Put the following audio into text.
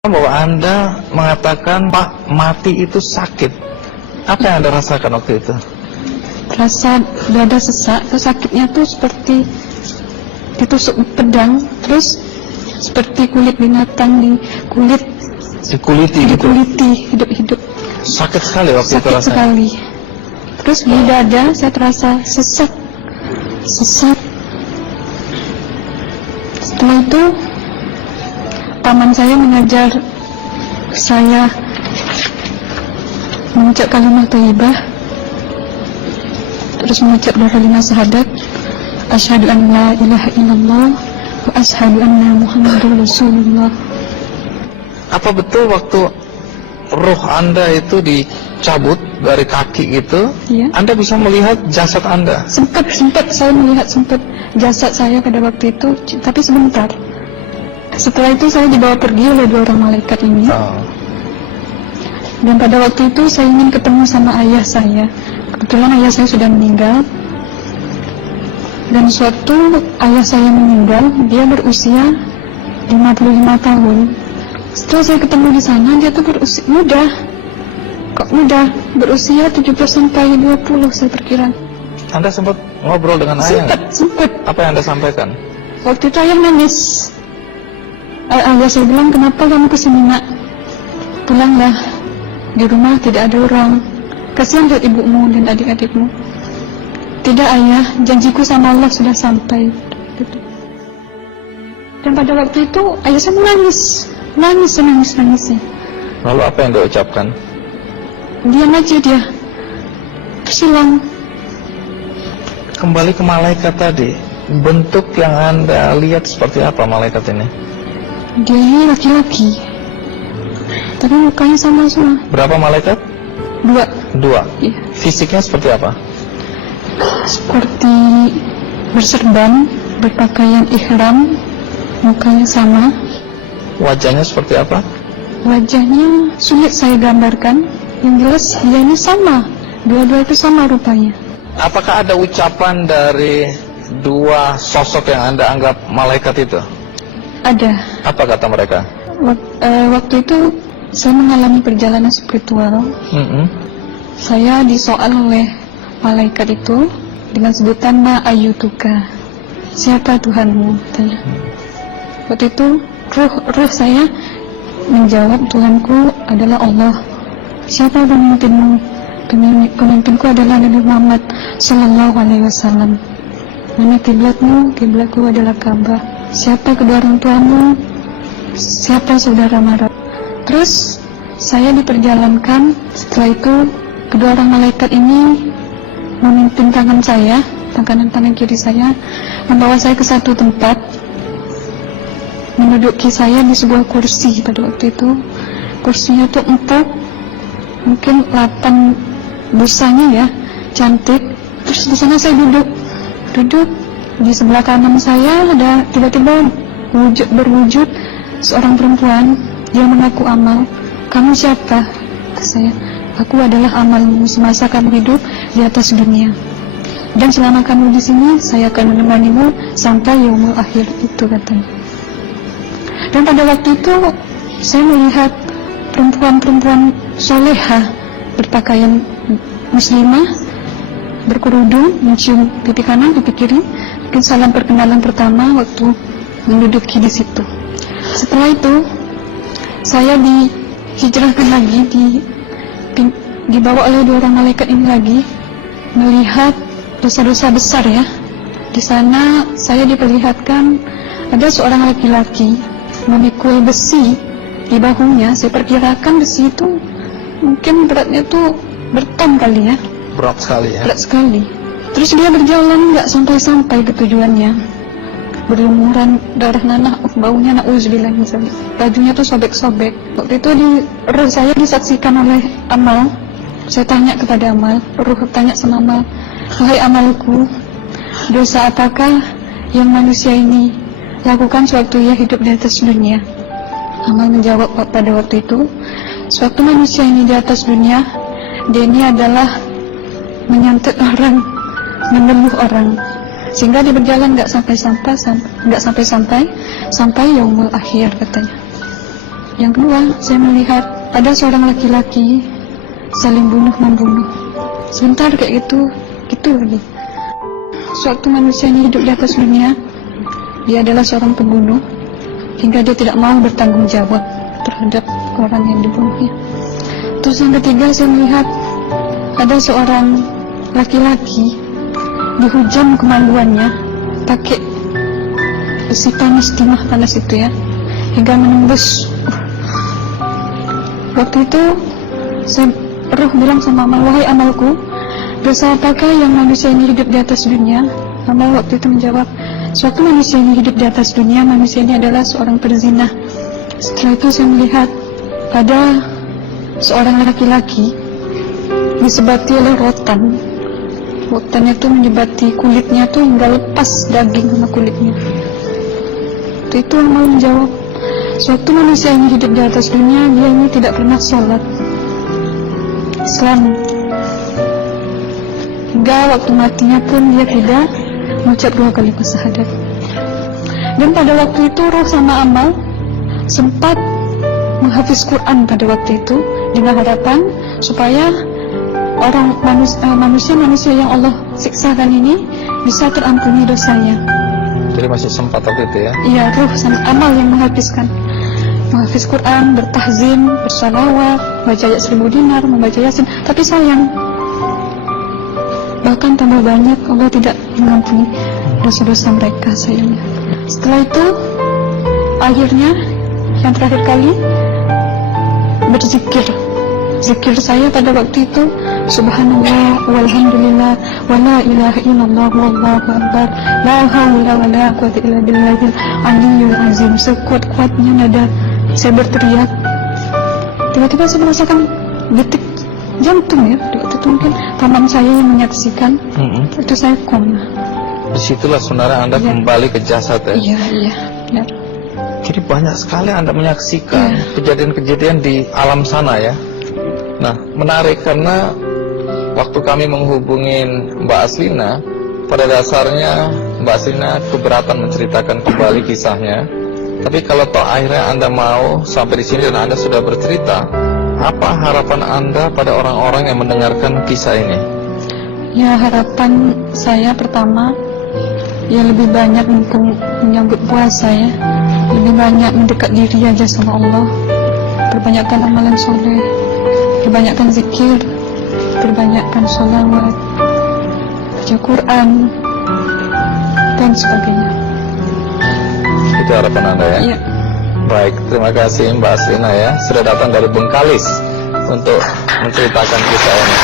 bahwa Anda mengatakan Pak mati itu sakit. Apa yang Anda rasakan waktu itu? Rasa dada sesak, terus sakitnya tuh seperti ditusuk pedang, terus seperti kulit binatang Dikuliti gitu? dikuliti hidup-hidup. Sakit sekali waktu itu Sakit rasanya? sekali. Terus di dada saya terasa sesak. Setelah itu paman saya mengajar saya mengucap kalimat thayyibah, terus mengucap dua kalimat syahadat, asyhadu an la ilaha illallah wa asyhadu anna muhammadar rasulullah. Apa betul waktu ruh Anda itu dicabut dari kaki itu, Iya. Anda bisa melihat jasad Anda? Sempat saya melihat jasad saya pada waktu itu, tapi sebentar. Setelah itu saya dibawa pergi oleh dua orang malaikat ini. Dan pada waktu itu saya ingin ketemu sama ayah saya. Kebetulan ayah saya sudah meninggal. Dan suatu ayah saya meninggal, dia berusia 55 tahun. Setelah saya ketemu di sana, dia tuh berusia muda. Kok muda? Berusia 17 sampai 20 saya perkira. Anda sempat ngobrol dengan ayah? Sempat. Apa yang Anda sampaikan? Waktu itu ayah nangis. Ayah saya bilang, kenapa kamu kesini nak? Pulanglah, di rumah tidak ada orang. Kasihan lihat ibumu dan adik-adikmu. Tidak ayah, janjiku sama Allah sudah sampai. Dan pada waktu itu ayah saya menangis. Lalu apa yang dia ucapkan? Diam aja dia, terus hilang. Kembali ke malaikat tadi, bentuk yang Anda lihat seperti apa malaikat ini? Dia ini laki-laki, tapi mukanya sama semua. Berapa malaikat? Dua. Iya. Fisiknya seperti apa? Seperti berserban, berpakaian ihram, mukanya sama. Wajahnya seperti apa? Wajahnya sulit saya gambarkan. Yang jelas dia ini sama, dua-dua itu sama rupanya. Apakah ada ucapan dari dua sosok yang Anda anggap malaikat itu? Ada. Apa kata mereka? Waktu itu saya mengalami perjalanan spiritual. Saya disoal oleh malaikat itu dengan sebutan Ma ayyutuka, siapa Tuhanmu? Waktu itu ruh saya menjawab, Tuhanku adalah Allah. Siapa pemimpinmu? Pemimpinku adalah Nabi Muhammad Sallallahu Alaihi Wasallam. Mana kiblatmu? Kiblatku adalah Ka'bah. Siapa kedua orang tuamu? Siapa saudara mara? Terus saya diperjalankan. Setelah itu kedua orang malaikat ini memimpin tangan saya, tangan kiri saya, membawa saya ke satu tempat, menduduki saya di sebuah kursi. Pada waktu itu kursinya tuh empuk, mungkin 8 busanya ya, cantik. Terus di sana saya duduk di sebelah kanan saya ada tiba-tiba berwujud seorang perempuan. Dia mengaku amal. Kamu siapa? Kata saya, aku adalah amalmu semasa kamu hidup di atas dunia. Dan selama kamu di sini, saya akan menemanimu sampai yaumul akhir, itu katanya. Dan pada waktu itu saya melihat perempuan-perempuan solehah berpakaian muslimah, berkerudung, mencium pipi kanan, pipi kiri. Mungkin salam perkenalan pertama waktu menduduki di situ. Setelah itu saya dihijrahkan lagi, dibawa oleh dua orang malaikat ini lagi, melihat dosa-dosa besar ya. Di sana saya diperlihatkan ada seorang laki-laki memikul besi di bahunya. Saya perkirakan besi itu mungkin beratnya tuh berton kali ya. Berat sekali ya? Berat sekali. Terus dia berjalan nggak sampai ke tujuannya. Berlumuran darah nanah, baunya na'udzubillah misalnya. Bajunya tuh sobek-sobek. Waktu itu ruh saya disaksikan oleh Amal. Saya tanya kepada Amal, ruh tanya sama Amal, wahai amalku, dosa apakah yang manusia ini lakukan sewaktu ia hidup di atas dunia? Amal menjawab pada waktu itu, sewaktu manusia ini di atas dunia, dia ini adalah menyantet orang, menemuh orang, sehingga dia berjalan nggak sampai yaumul akhir katanya. Yang kedua, saya melihat ada seorang laki-laki saling bunuh-membunuh. Sebentar kayak gitu lagi. Suatu manusia ini hidup di atas dunia, dia adalah seorang pembunuh, hingga dia tidak mau bertanggung jawab terhadap orang yang dibunuhnya. Terus yang ketiga, saya melihat ada seorang laki-laki dihujam kemaluannya pakai besi panas, timah panas itu ya, hingga menembus. Waktu itu Roh bilang sama amal, wahai amalku, dosa apakah yang manusia ini hidup di atas dunia? Amal waktu itu menjawab, suatu manusia ini hidup di atas dunia, manusia ini adalah seorang perzina. Setelah itu saya melihat ada seorang laki-laki disebati oleh rotan. Rotan itu menyebati kulitnya tuh hingga lepas daging sama kulitnya. Itu amal menjawab, suatu manusia ini hidup di atas dunia, dia ini tidak pernah sholat Islam, hingga waktu matinya pun dia tidak mengucap 2 kali syahadat. Dan pada waktu itu Roh sama Amal sempat menghafiz Quran pada waktu itu dengan harapan supaya orang manusia yang Allah siksakan ini bisa terampuni dosanya. Jadi masih sempat waktu itu ya? Iya, Roh sama Amal yang menghafiz Quran, bertahzim, bersalawat, baca ayat 1000 dinar, membaca Yasin. Tapi sayang, bahkan tambah banyak, Allah tidak mengampuni dosa-dosa mereka, sayangnya. Setelah itu, akhirnya yang terakhir kali berzikir. Zikir saya pada waktu itu, subhanallah, walhamdulillah, wa la ilaha illallah, wallahu akbar, la hawla wa la quwwata illa billahil aliyyil azim. Sekuat-kuatnya nada saya berteriak, tiba-tiba saya merasakan detik jantung ya. Waktu itu mungkin paman saya yang menyaksikan. Itu saya koma. Disitulah saudara Anda kembali ke jasad ya? Iya, benar. Jadi banyak sekali Anda menyaksikan kejadian-kejadian di alam sana ya. Nah, menarik karena waktu kami menghubungin Mbak Aslina, pada dasarnya Mbak Aslina keberatan menceritakan kembali kisahnya. Tapi kalau toh akhirnya Anda mau sampai di sini dan Anda sudah bercerita, apa harapan Anda pada orang-orang yang mendengarkan kisah ini? Ya, harapan saya pertama, ya lebih banyak menyambut puasa ya, lebih banyak mendekat diri aja sama Allah, perbanyakkan amalan soleh, perbanyakkan zikir, perbanyakkan sholawat, baca Quran, dan sebagainya. Itu harapan Anda ya? Iya. Baik, terima kasih Mbak Aslina ya, sudah datang dari Bengkalis untuk menceritakan kisah ini.